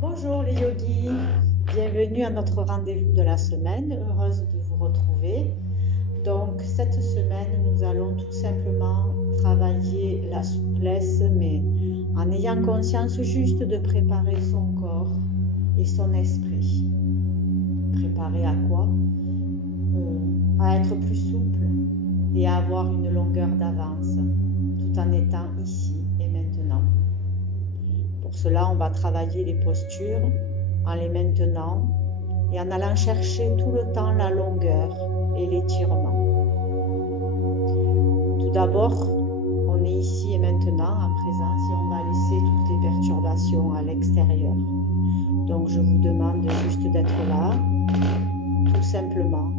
Bonjour les yogis, bienvenue à notre rendez-vous de la semaine, heureuse de vous retrouver. Donc cette semaine, nous allons tout simplement travailler la souplesse, mais en ayant conscience juste de préparer son corps et son esprit. Préparer à quoi? À être plus souple et à avoir une longueur d'avance, tout en étant ici et maintenant. Pour cela, on va travailler les postures en les maintenant et en allant chercher tout le temps la longueur et l'étirement. Tout d'abord, on est ici et maintenant en présence et on va laisser toutes les perturbations à l'extérieur. Donc je vous demande juste d'être là, tout simplement,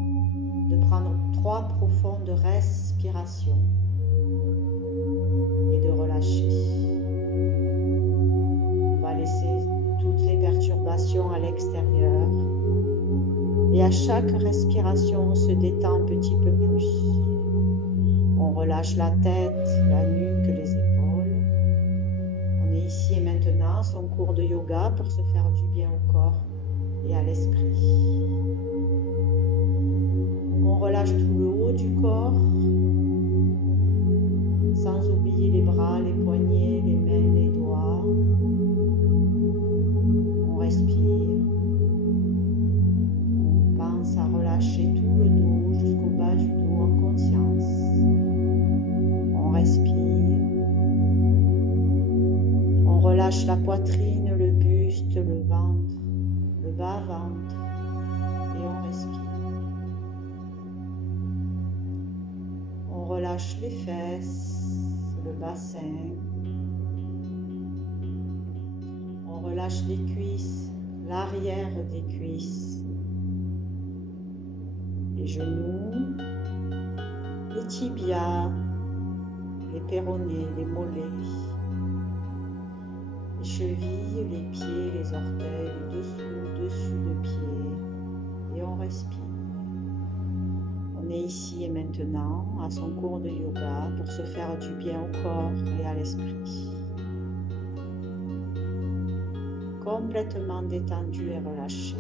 de prendre 3 profondes respirations et de relâcher. Laisser toutes les perturbations à l'extérieur et à chaque respiration on se détend un petit peu plus. On relâche la tête, la nuque, les épaules. On est ici et maintenant, son cours de yoga pour se faire du bien au corps et à l'esprit. On relâche tout le haut du corps, sans oublier les bras, les poignets, les mains, les doigts. Respire. On pense à relâcher tout le dos jusqu'au bas du dos en conscience. On respire. On relâche la poitrine, le buste, le ventre, le bas-ventre et on respire. On relâche les fesses, le bassin. On relâche les cuisses, l'arrière des cuisses, les genoux, les tibias, les péronés, les mollets, les chevilles, les pieds, les orteils, le dessous, dessus de pied et on respire. On est ici et maintenant à son cours de yoga pour se faire du bien au corps et à l'esprit. Complètement détendu et relâché.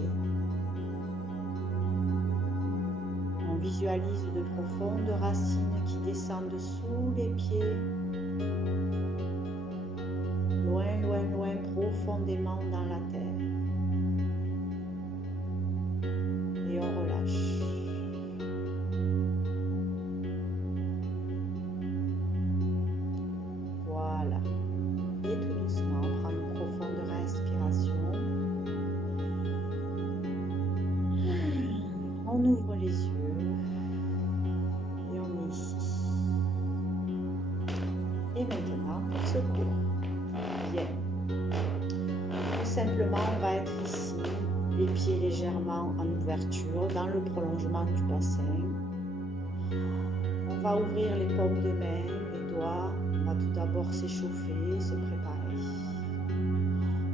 On visualise de profondes racines qui descendent sous les pieds, loin, loin, loin, profondément dans la terre. Et on relâche. Voilà. Et tout doucement, on prend une profonde respiration. On ouvre les yeux et on est ici. Et maintenant, pour ce cours. Bien. Tout simplement, on va être ici, les pieds légèrement en ouverture, dans le prolongement du bassin. On va ouvrir les paumes de main, les doigts. On va tout d'abord s'échauffer, se préparer.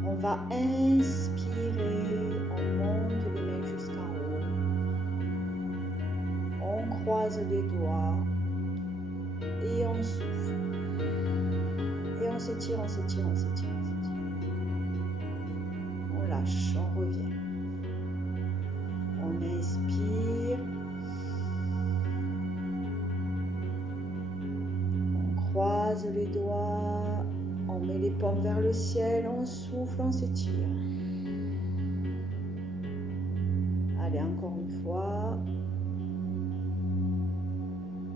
On va inspirer, on monte les mains jusqu'en haut. On croise les doigts et on souffle. Et on s'étire, on s'étire, on s'étire, on s'étire. On lâche, on revient. On inspire. Croise les doigts, on met les paumes vers le ciel, on souffle, on s'étire. Allez, encore une fois.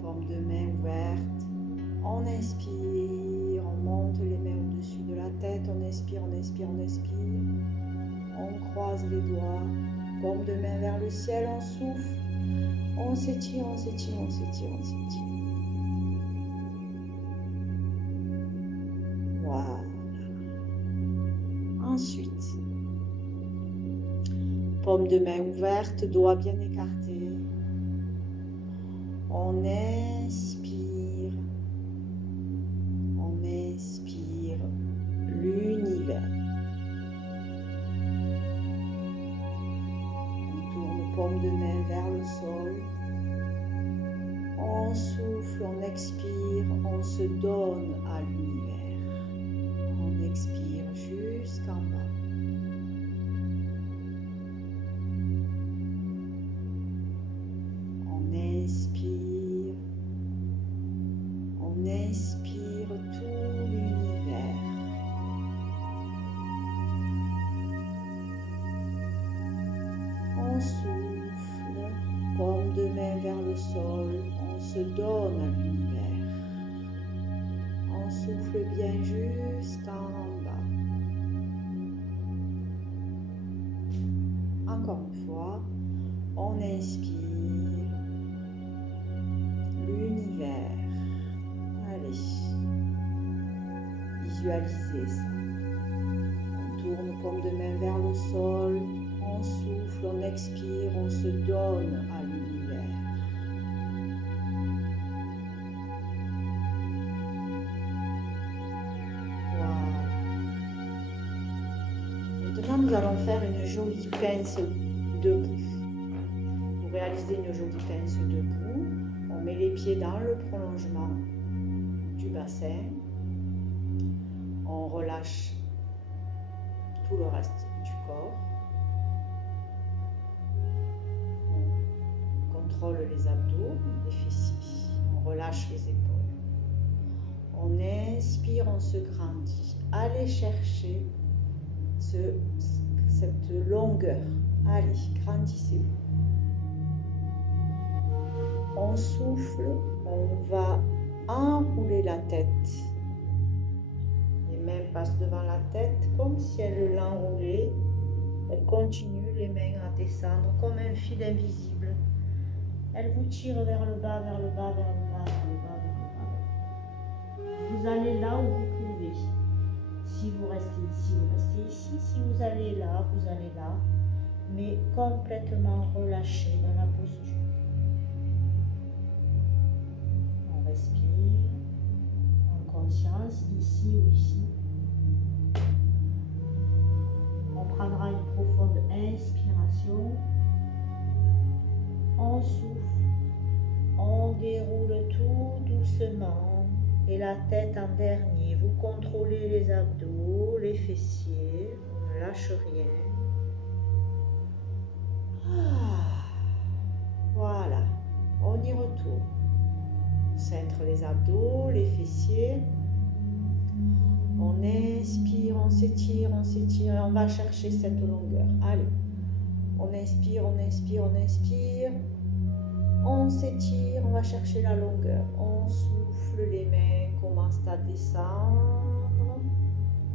Paume de main ouverte. On inspire, on monte les mains au-dessus de la tête, on inspire, on inspire, on expire. On croise les doigts, paume de main vers le ciel, on souffle. On s'étire, on s'étire, on s'étire, on s'étire. Voilà. Ensuite, paume de main ouverte, doigts bien écartés. On inspire. On inspire l'univers. On tourne paume de main vers le sol. On souffle, on expire, on se donne à l'univers. On expire jusqu'en bas. sol, on se donne à l'univers. On souffle bien jusqu'en bas. Encore une fois, on inspire l'univers. Allez, visualisez ça. On tourne paume de main vers le sol, on souffle, on expire, on se donne à l'univers. Voilà. Maintenant, nous allons faire une jolie pince debout. Pour réaliser une jolie pince debout, on met les pieds dans le prolongement du bassin. On relâche tout le reste du corps. On contrôle les abdos, les fessiers. On relâche les épaules. On inspire, on se grandit. Allez chercher cette longueur. Allez, grandissez-vous. On souffle, on va enrouler la tête. Les mains passent devant la tête comme si elles l'enroulaient. Elles continuent, les mains à descendre comme un fil invisible. Elles vous tirent vers le bas, vers le bas, vers le bas, vers le bas, vers le bas. Vous allez là où vous pouvez. Si vous restez ici, vous restez ici. Si vous allez là, vous allez là. Mais complètement relâché dans la posture. On respire en conscience, ici ou ici. On prendra une profonde inspiration. On souffle. On déroule tout doucement. Et la tête en dernier. Vous contrôlez les abdos, les fessiers. On ne lâche rien. Voilà, on y retourne. On centre les abdos, les fessiers. On inspire, on s'étire et on va chercher cette longueur. Allez, on inspire, on inspire, on inspire. On s'étire, on va chercher la longueur. On souffle, les mains commencent à descendre.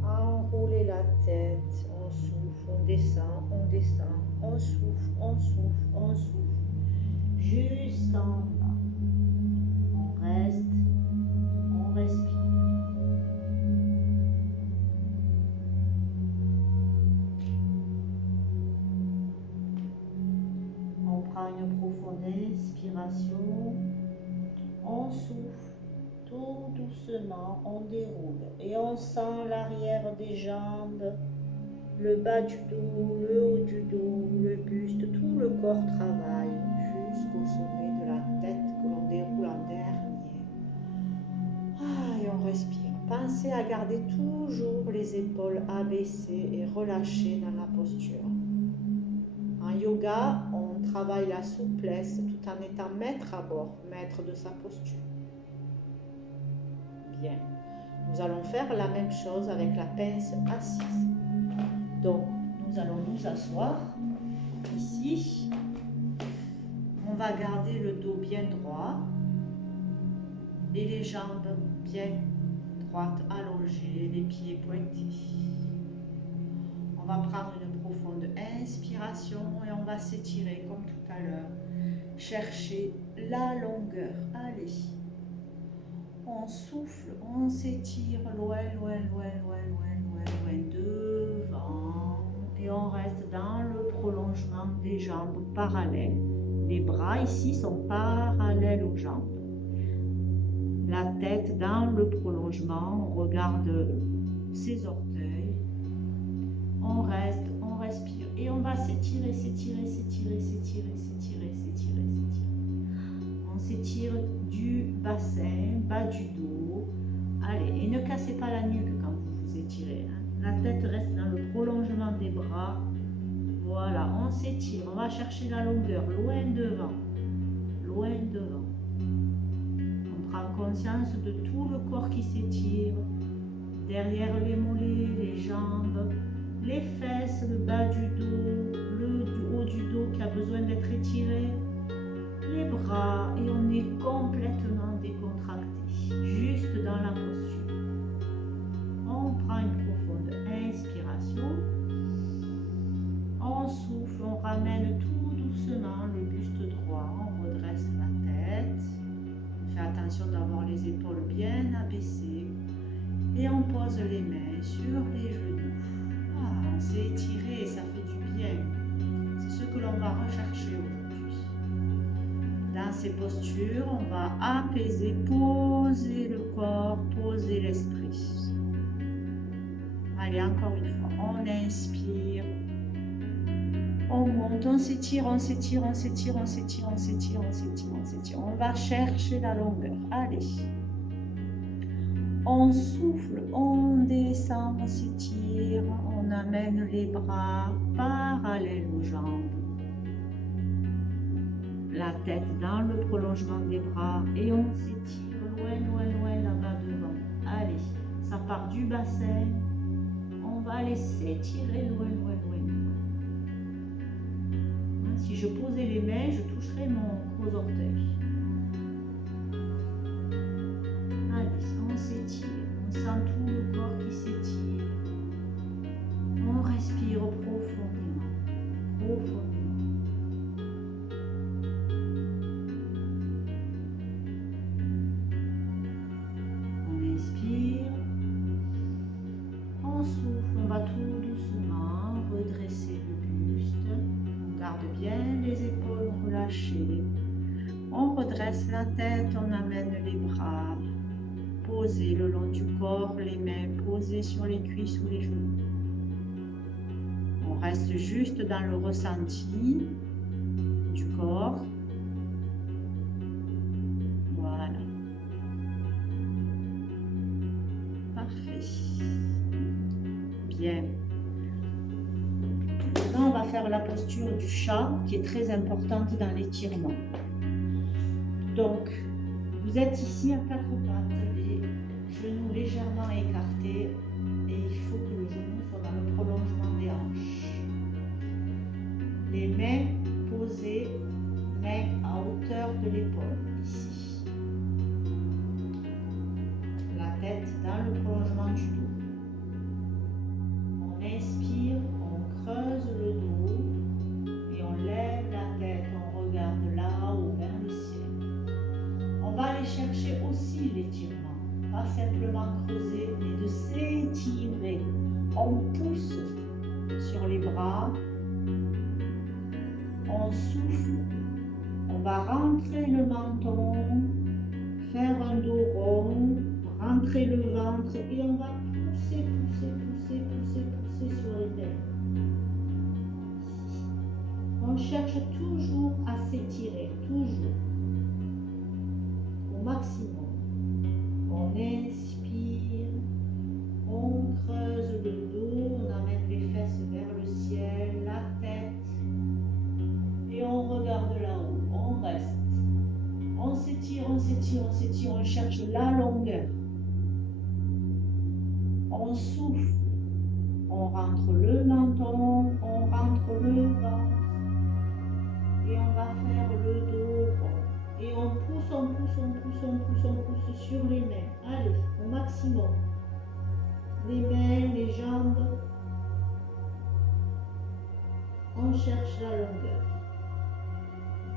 Enrouler la tête. On souffle, on descend, on descend. On souffle, on souffle, on souffle. Jusqu'en bas. On reste, on respire. On prend une profonde inspiration. On souffle tout doucement, on déroule et on sent l'arrière des jambes, le bas du dos, le haut du dos, le buste, tout le corps travaille jusqu'au sommet de la tête que l'on déroule en dernier. Et on respire. Pensez à garder toujours les épaules abaissées et relâchées dans la posture. En yoga, on travaille la souplesse tout en étant maître à bord, maître de sa posture. Bien. Nous allons faire la même chose avec la pince assise. Donc, nous allons nous asseoir ici. On va garder le dos bien droit et les jambes bien droites, allongées, les pieds pointés. On va prendre une profonde inspiration et on va s'étirer comme tout à l'heure. Chercher la longueur. Allez. On souffle, on s'étire loin, loin, loin, loin, loin, loin, loin devant. Et on reste dans le prolongement des jambes parallèles. Les bras ici sont parallèles aux jambes. La tête dans le prolongement, on regarde ses orteils. On reste, on respire et on va s'étirer, s'étirer, s'étirer, s'étirer, s'étirer, s'étirer, s'étirer. On s'étire du bassin, bas du dos. Allez, et ne cassez pas la nuque quand vous vous étirez. La tête reste dans le prolongement des bras. Voilà, on s'étire, on va chercher la longueur, loin devant. Loin devant. On prend conscience de tout le corps qui s'étire. Derrière les mollets, les jambes, les fesses, le bas du dos, le haut du dos qui a besoin d'être étiré. les bras et on est complètement décontracté, juste dans la posture. On prend une profonde inspiration, on souffle, on ramène tout doucement le buste droit, on redresse la tête, on fait attention d'avoir les épaules bien abaissées et on pose les mains sur les genoux. On s'est étiré et ça fait du bien. C'est ce que l'on va rechercher aujourd'hui. Dans ces postures, on va apaiser, poser le corps, poser l'esprit. Allez, encore une fois, on inspire, on monte, on s'étire, on s'étire, on s'étire, on s'étire, on s'étire, on s'étire, on s'étire. On va chercher la longueur. Allez. On souffle, on descend, on s'étire, on amène les bras parallèles aux jambes. La tête dans le prolongement des bras et on s'étire loin, loin, loin là-bas devant. Allez, ça part du bassin. On va aller s'étirer loin, loin, loin. Si je posais les mains, je toucherais mon gros orteil. Allez, on s'étire. On sent tout le corps qui s'étire. On respire profondément. Profondément. On inspire. On souffle. On va tout doucement redresser le buste. On garde bien les épaules relâchées. On redresse la tête. On amène les bras. Posez le long du corps, les mains posées sur les cuisses ou les genoux. On reste juste dans le ressenti du corps. Voilà. Parfait. Bien. Maintenant, on va faire la posture du chat qui est très importante dans l'étirement. Donc, vous êtes ici à quatre pattes, les genoux légèrement écartés et il faut que le genou soit dans le prolongement des hanches. Les mains posées, mains à hauteur de l'épaule, ici. La tête dans le prolongement du dos. On inspire, on creuse le dos et on lève la tête, on regarde là-haut vers le ciel. On va aller chercher aussi l'étirement, pas simplement creuser, mais de s'étirer. On pousse sur les bras, on souffle, on va rentrer le menton, faire un dos rond, rentrer le ventre et on va pousser, pousser, pousser, pousser, pousser sur les lèvres. On cherche toujours à s'étirer, toujours. Maximum. On inspire, on creuse le dos, on amène les fesses vers le ciel, la tête et on regarde là-haut, on reste. On s'étire, on s'étire, on s'étire, on cherche la longueur. On souffle, on rentre le menton, on rentre le ventre et on va faire le dos rond. Et on pousse, on pousse, on pousse, on pousse, on pousse sur les mains. Allez, au maximum. Les mains, les jambes. On cherche la longueur.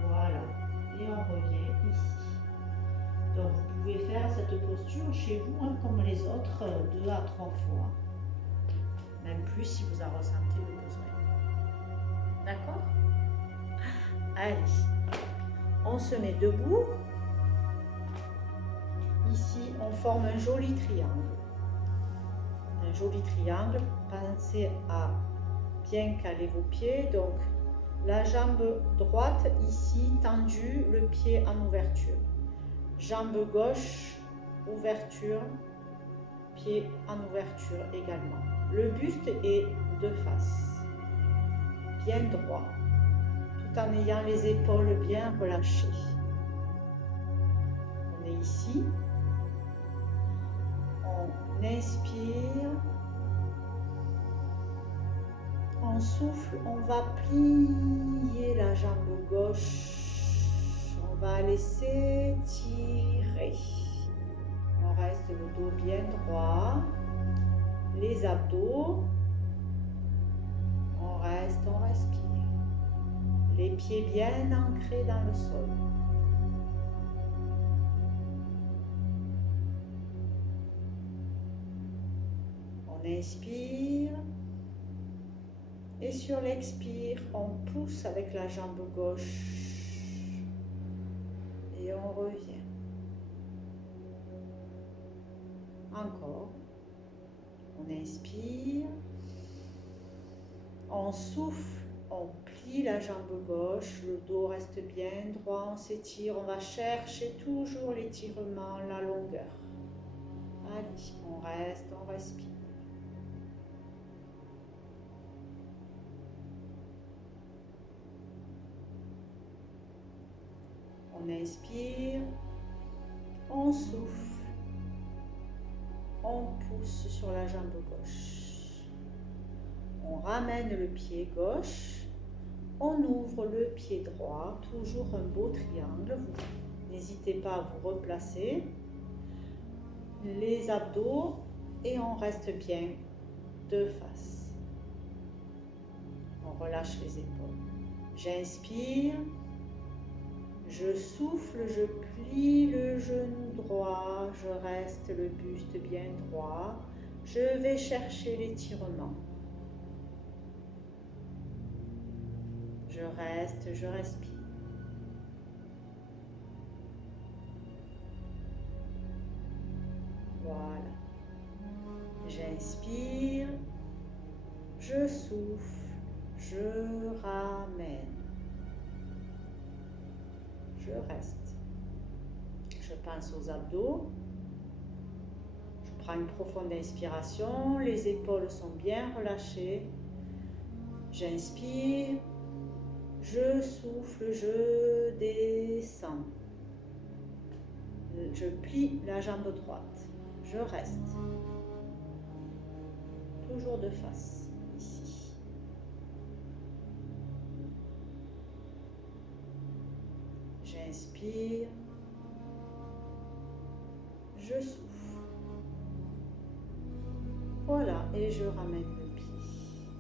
Voilà. Et on revient ici. Donc, vous pouvez faire cette posture chez vous, hein, comme les autres, 2 à 3 fois. Même plus si vous en ressentez le besoin. D'accord? Allez. On se met debout. Ici, on forme un joli triangle. Un joli triangle. Pensez à bien caler vos pieds. Donc, la jambe droite ici tendue, le pied en ouverture. Jambe gauche, ouverture, pied en ouverture également. Le buste est de face, bien droit, tout en ayant les épaules bien relâchées. On est ici. On inspire. On souffle. On va plier la jambe gauche. va laisser tirer. On reste le dos bien droit, les abdos. On reste, on respire. Les pieds bien ancrés dans le sol. On inspire. Et sur l'expire, on pousse avec la jambe gauche. Et on revient. Encore. On inspire. On souffle. On plie la jambe gauche. Le dos reste bien droit. On s'étire. On va chercher toujours l'étirement, la longueur. Allez, on reste, on respire. On inspire, on souffle, on pousse sur la jambe gauche. On ramène le pied gauche, on ouvre le pied droit, toujours un beau triangle. N'hésitez pas à vous replacer. Les abdos et on reste bien de face. On relâche les épaules. J'inspire. Je souffle, je plie le genou droit, je reste le buste bien droit. Je vais chercher l'étirement. Je reste, je respire. Voilà. J'inspire, je souffle, je ramène. Je reste. Je pense aux abdos. Je prends une profonde inspiration. Les épaules sont bien relâchées. J'inspire. Je souffle. Je descends. Je plie la jambe droite. Je reste. Toujours de face. Ici. J'inspire, je souffle. Voilà, et je ramène le pied.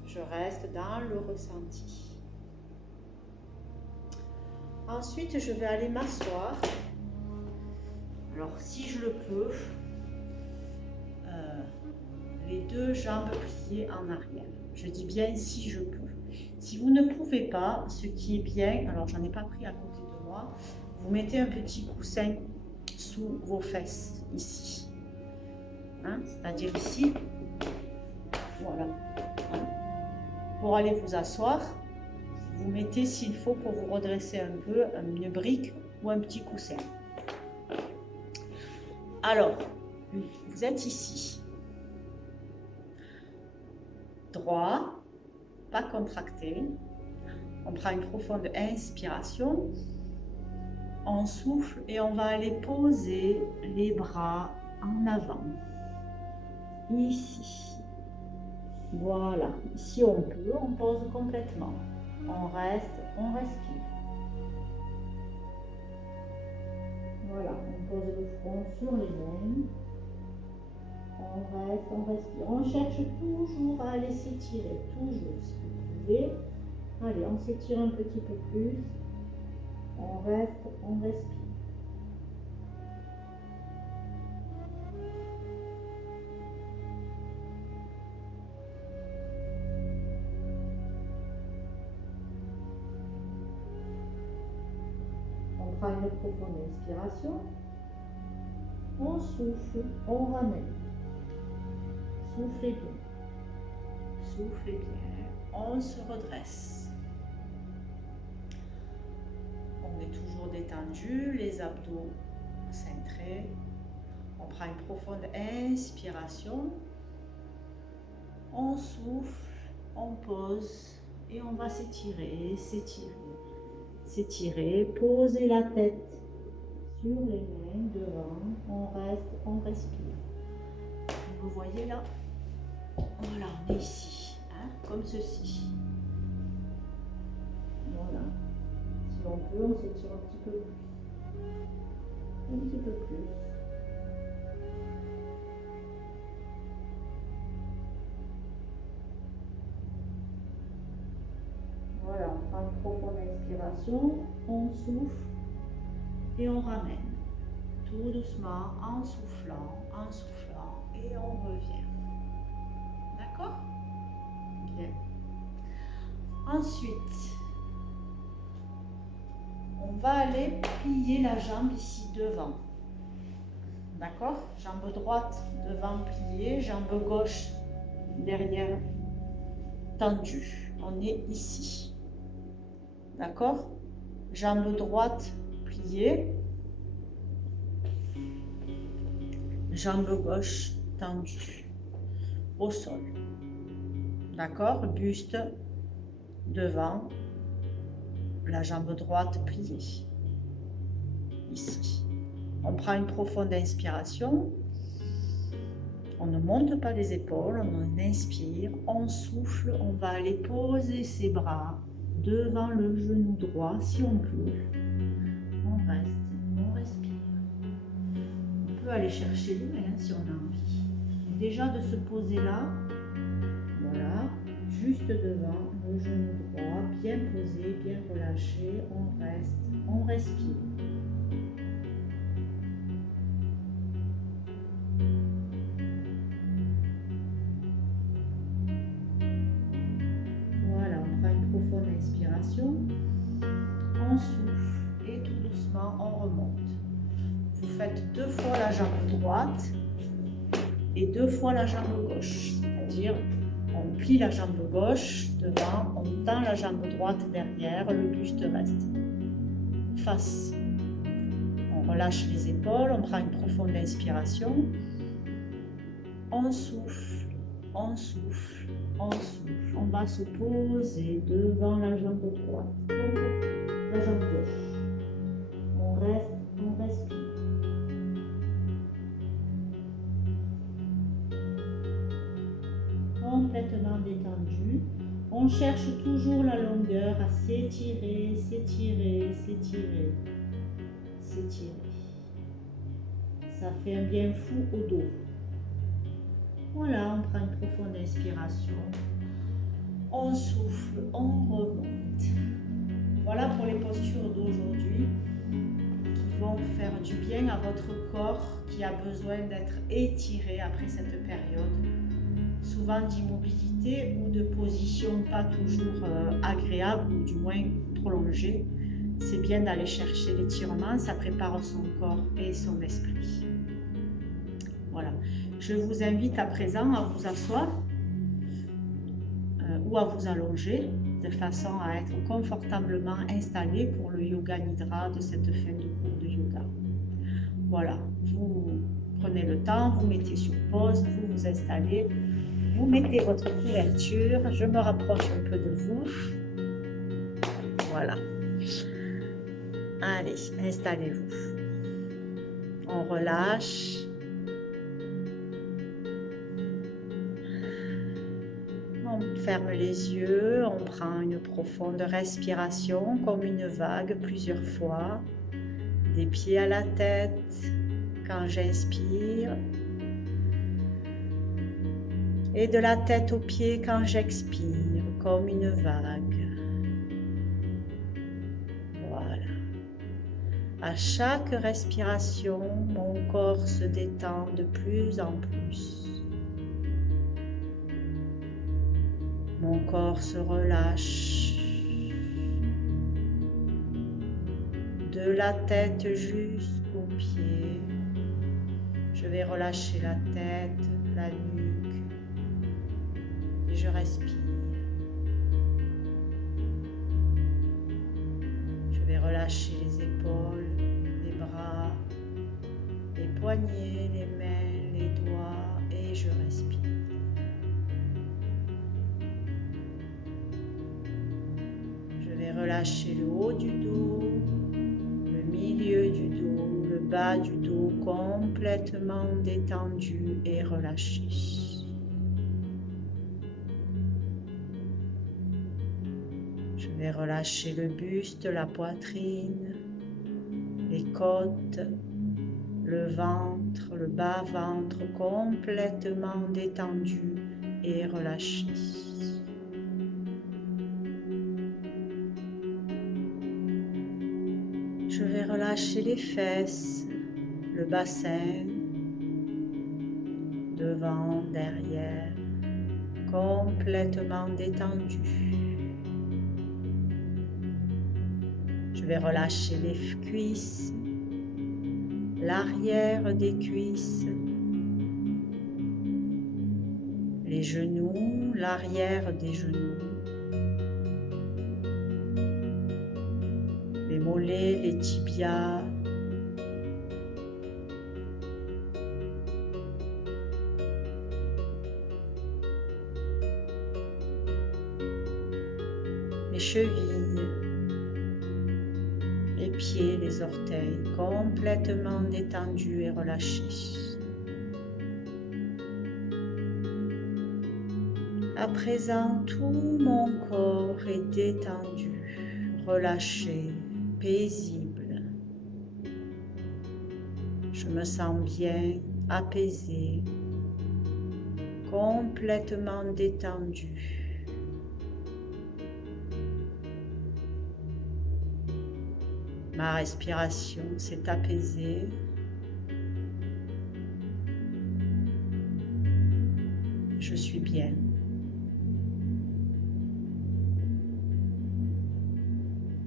Je reste dans le ressenti. Ensuite, je vais aller m'asseoir. Alors, si je le peux, les deux jambes pliées en arrière. Je dis bien si je peux. Si vous ne pouvez pas, ce qui est bien, alors j'en ai pas pris à côté de moi, vous mettez un petit coussin sous vos fesses, ici. Hein, c'est-à-dire ici. Voilà. Hein. Pour aller vous asseoir, vous mettez, s'il faut, pour vous redresser un peu, une brique ou un petit coussin. Alors, vous êtes ici. Droit, pas contracté. On prend une profonde inspiration. On souffle et on va aller poser les bras en avant. Ici. Voilà. Si on peut, on pose complètement. On reste, on respire. Voilà, on pose le front sur les mains. On reste, on respire. On cherche toujours à aller s'étirer. Toujours, si vous pouvez. Allez, on s'étire un petit peu plus. On reste, on respire. On prend une profonde inspiration. On souffle, on ramène. Soufflez bien. Soufflez bien. On se redresse. On est toujours détendu, les abdos cintrés. On prend une profonde inspiration. On souffle, on pose et on va s'étirer, s'étirer, s'étirer. Poser la tête sur les mains devant. On reste, on respire. Vous voyez là? Voilà, on est ici, hein, comme ceci. Voilà. Si on peut, on s'étire un petit peu plus. Un petit peu plus. Voilà, on prend une profonde inspiration, on souffle et on ramène. Tout doucement, en soufflant, et on revient. D'accord? Bien. Ensuite, on va aller plier la jambe ici devant. D'accord? Jambe droite devant pliée, jambe gauche derrière tendue. On est ici. D'accord? Jambe droite pliée, jambe gauche tendue au sol. D'accord? Buste devant, la jambe droite pliée. Ici. On prend une profonde inspiration. On ne monte pas les épaules, on inspire, on souffle, on va aller poser ses bras devant le genou droit si on peut. On reste, on respire. On peut aller chercher les mains si on a envie. Déjà de se poser là, voilà, juste devant le genou droit, bien posé, bien relâché, on reste, on respire. Inspiration, on souffle et tout doucement on remonte. Vous faites 2 fois la jambe droite et 2 fois la jambe gauche, c'est-à-dire on plie la jambe gauche devant, on tend la jambe droite derrière, le buste reste face. On relâche les épaules, on prend une profonde inspiration, on souffle, on souffle, on souffle. On va se poser devant la jambe droite, la jambe gauche. On reste, on respire. Complètement détendu. On cherche toujours la longueur à s'étirer, s'étirer, s'étirer, s'étirer. Ça fait un bien fou au dos. Voilà, on prend une profonde inspiration. On souffle, on remonte. Voilà pour les postures d'aujourd'hui qui vont faire du bien à votre corps qui a besoin d'être étiré après cette période, souvent d'immobilité ou de position pas toujours agréable ou du moins prolongée. C'est bien d'aller chercher l'étirement, ça prépare son corps et son esprit. Voilà. Je vous invite à présent à vous asseoir ou à vous allonger de façon à être confortablement installé pour le yoga nidra de cette fin de cours de yoga. Voilà, vous prenez le temps, vous mettez sur pause, vous vous installez, vous mettez votre couverture, je me rapproche un peu de vous. Voilà. Allez, installez-vous. On relâche. On ferme les yeux, on prend une profonde respiration comme une vague plusieurs fois. Des pieds à la tête quand j'inspire. Et de la tête aux pieds quand j'expire comme une vague. Voilà. À chaque respiration, mon corps se détend de plus en plus. Mon corps se relâche de la tête jusqu'aux pieds. Je vais relâcher la tête, la nuque et je respire. Je vais relâcher les épaules, les bras, les poignets, les mains, les doigts et je respire. Relâchez le haut du dos, le milieu du dos, le bas du dos complètement détendu et relâché. Je vais relâcher le buste, la poitrine, les les côtes, le ventre, le bas-ventre complètement détendu et relâché. Je vais relâcher les fesses, le bassin, devant, derrière, complètement détendu. Je vais relâcher les cuisses, l'arrière des cuisses, les genoux, l'arrière des genoux, les mollets, les tibias, les chevilles, les pieds, les orteils, complètement détendus et relâchés. À présent, tout mon corps est détendu, relâché, paisible. Je me sens bien, apaisé, complètement détendu. Ma respiration s'est apaisée. Je suis bien.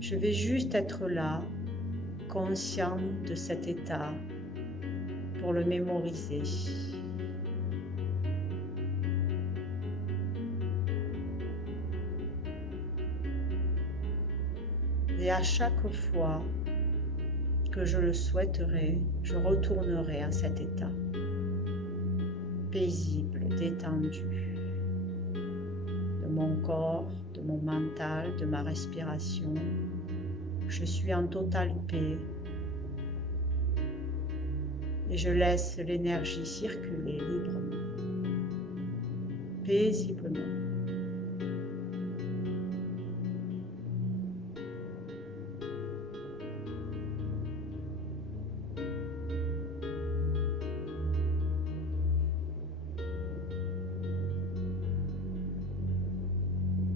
Je vais juste être là, conscient de cet état, pour le mémoriser. Et à chaque fois que je le souhaiterai, je retournerai à cet état, paisible, détendu, de mon corps, de mon mental, de ma respiration. Je suis en totale paix et je laisse l'énergie circuler librement, paisiblement.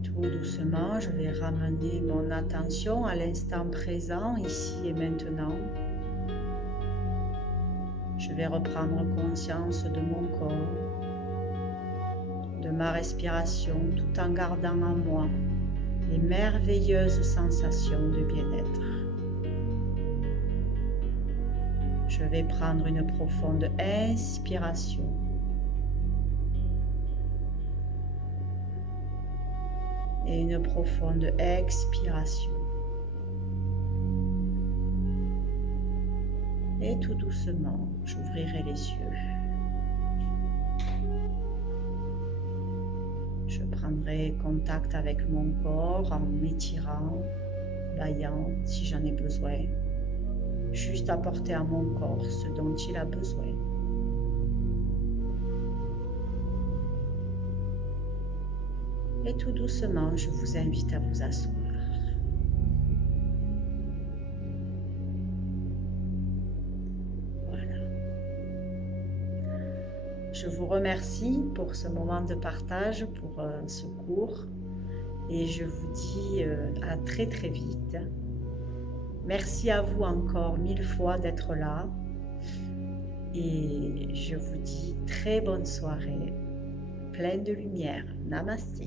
Tout doucement, je vais ramener mon attention à l'instant présent, ici et maintenant. Je vais reprendre conscience de mon corps, de ma respiration, tout en gardant en moi les merveilleuses sensations de bien-être. Je vais prendre une profonde inspiration. Et une profonde expiration. Et tout doucement, j'ouvrirai les yeux. Je prendrai contact avec mon corps en m'étirant, baillant si j'en ai besoin. Juste apporter à mon corps ce dont il a besoin. Et tout doucement, je vous invite à vous asseoir. Voilà. Je vous remercie pour ce moment de partage, pour ce cours. Et je vous dis à très très vite. Merci à vous encore 1000 fois d'être là. Et je vous dis très bonne soirée. Pleine de lumière. Namasté.